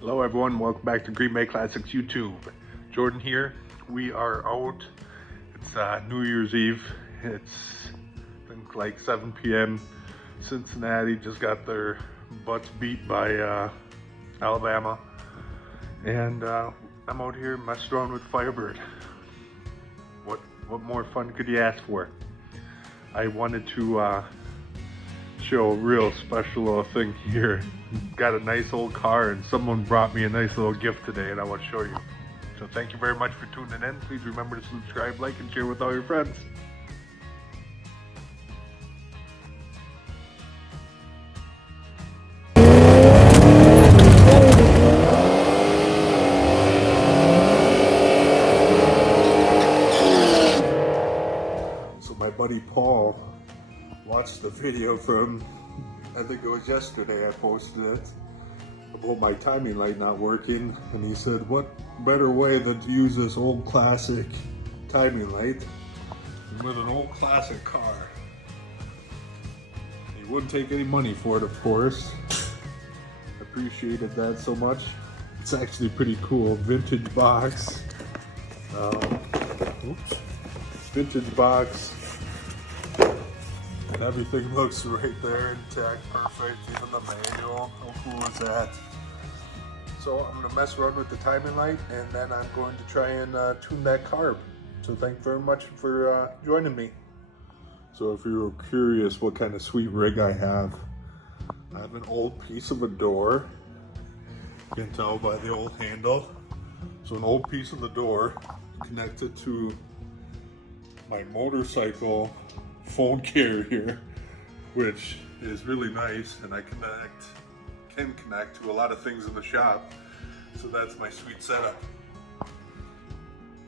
Hello everyone, welcome back to Green Bay Classics YouTube. Jordan here. We are out. It's New Year's Eve. It's I think like 7 p.m. Cincinnati just got their butts beat by Alabama. And I'm out here messing around with Firebird. What more fun could you ask for? I wanted to show a real special little thing here. Got a nice old car and someone brought me a nice little gift today and I want to show you. So thank you very much for tuning in. Please remember to subscribe, like, and share with all your friends. So my buddy Paul watched the video from, I think it was yesterday I posted it, about my timing light not working, and he said what better way than to use this old classic timing light with an old classic car. He wouldn't take any money for it, of course. Appreciated that so much. It's actually pretty cool. Vintage box. Vintage box. And everything looks right there intact, perfect, even the manual. How cool is that? So I'm gonna mess around with the timing light and then I'm going to try and tune that carb. So thank you very much for joining me. So if you're curious what kind of sweet rig I have an old piece of a door. You can tell by the old handle. So an old piece of the door connected to my motorcycle phone carrier, which is really nice, and I can connect to a lot of things in the shop. So that's my sweet setup.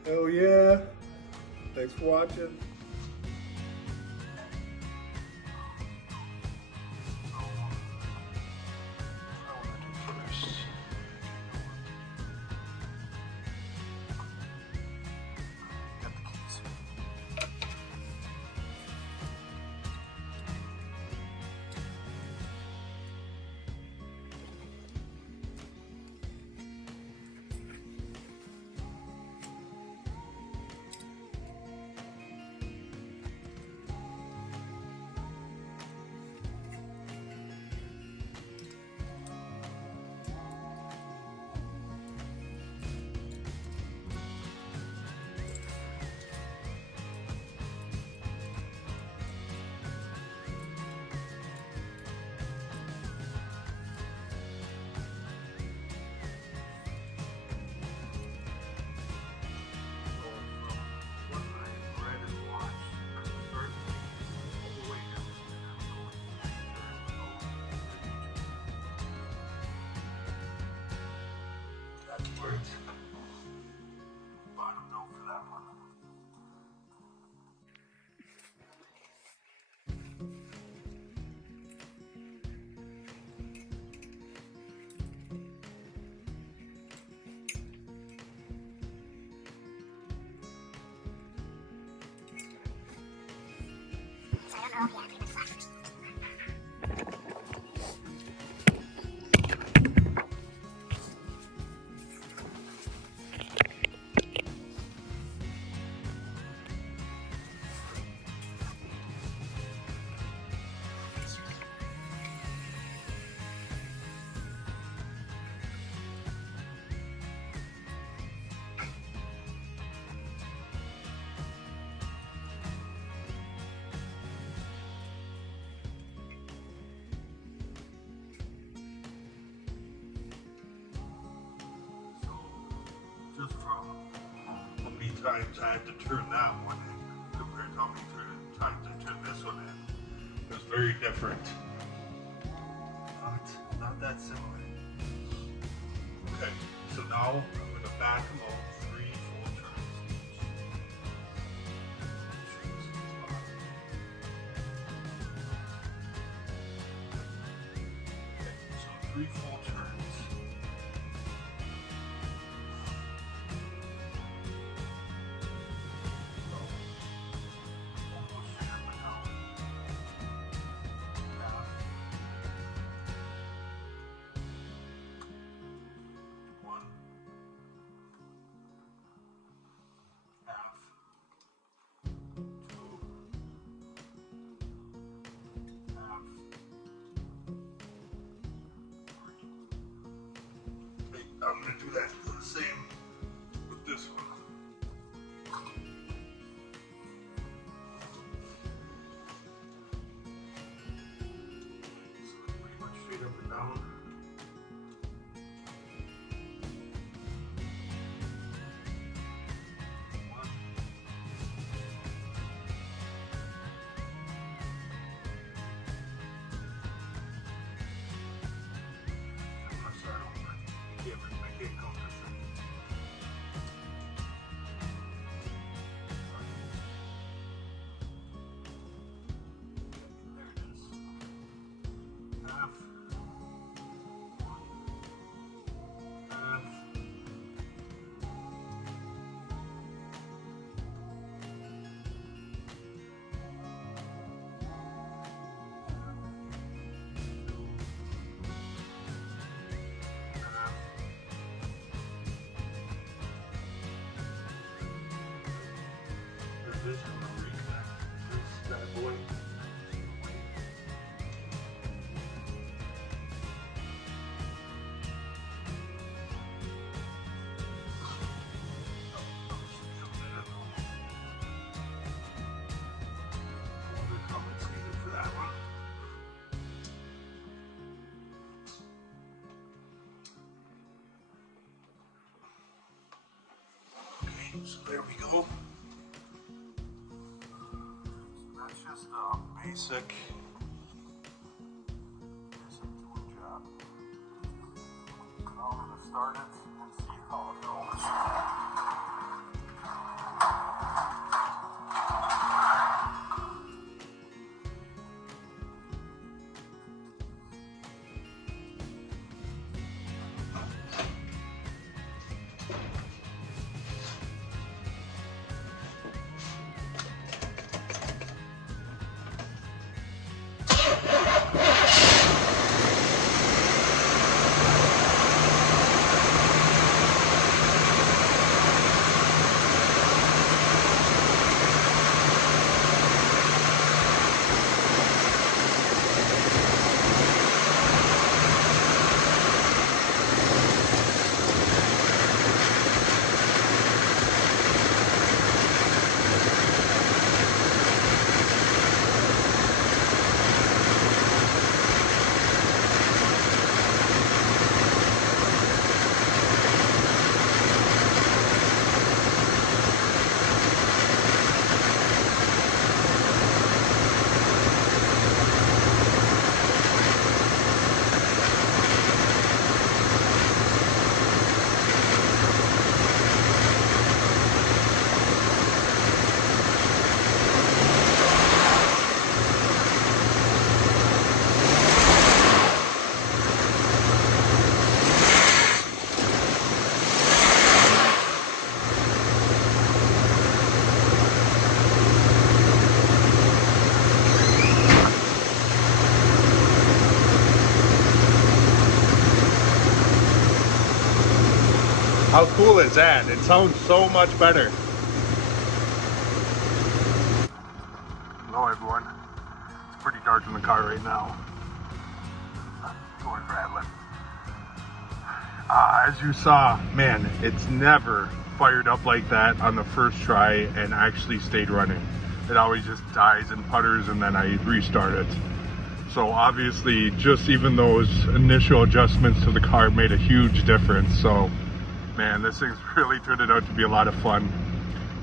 Hell yeah! Thanks for watching. Bottom note for that one. Just from how many times I had to turn that one in compared to how many times I turned this one in. It was very different. Not that similar. Okay, so now I'm going to back them out 3 full turns. Okay, so 3 full turns. I'm gonna do that the same with this one. Pretty much straight up and down. This is going to reconnect this bad boy. So there we go. So that's just a basic tool job. Now I'm going to start it and see how it goes. How cool is that? It sounds so much better. Hello everyone. It's pretty dark in the car right now. Doors rattling. As you saw, man, it's never fired up like that on the first try and actually stayed running. It always just dies and putters and then I restart it. So obviously just even those initial adjustments to the car made a huge difference. So man, this thing's really turned out to be a lot of fun.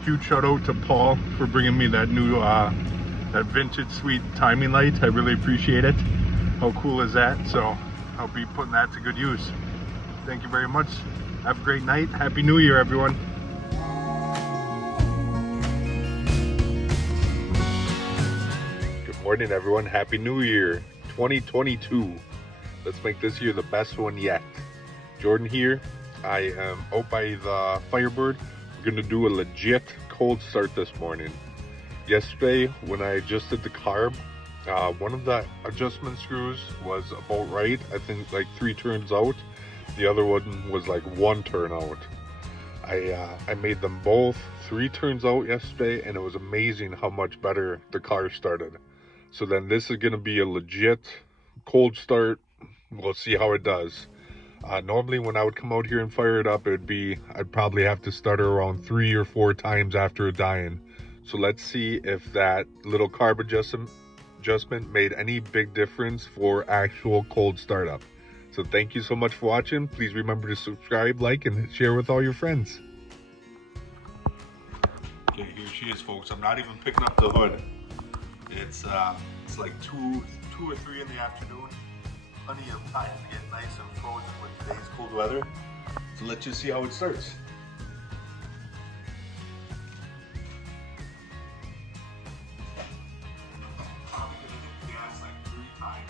Huge shout out to Paul for bringing me that new, that vintage sweet timing light. I really appreciate it. How cool is that? So I'll be putting that to good use. Thank you very much. Have a great night. Happy New Year, everyone. Good morning, everyone. Happy New Year 2022. Let's make this year the best one yet. Jordan here. I am out by the Firebird. We're gonna do a legit cold start this morning. Yesterday, when I adjusted the carb, one of the adjustment screws was about right. I think like 3 turns out. The other one was like 1 turn out. I made them both 3 turns out yesterday, and it was amazing how much better the car started. So then this is gonna be a legit cold start. We'll see how it does. Normally when I would come out here and fire it up, I'd probably have to start it around 3 or 4 times after it dying. So let's see if that little carb adjustment made any big difference for actual cold startup. So thank you so much for watching. Please remember to subscribe, like, and share with all your friends. Okay, here she is, folks. I'm not even picking up the hood. It's like 2 or 3 in the afternoon. Plenty of time to get nice and frozen with today's cold weather. So let's just see how it starts. Probably gonna hit gas like 3 times.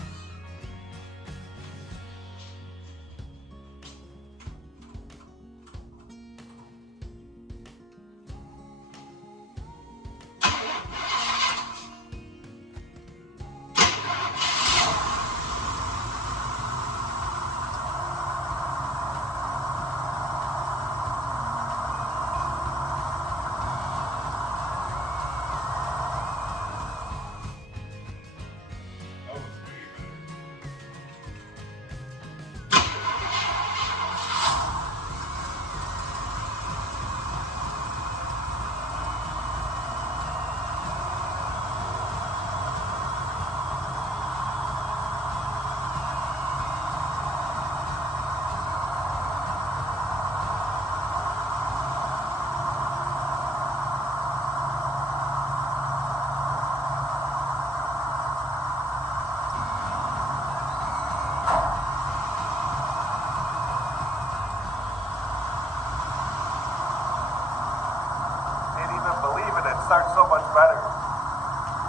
Starts so much better.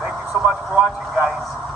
Thank you so much for watching, guys.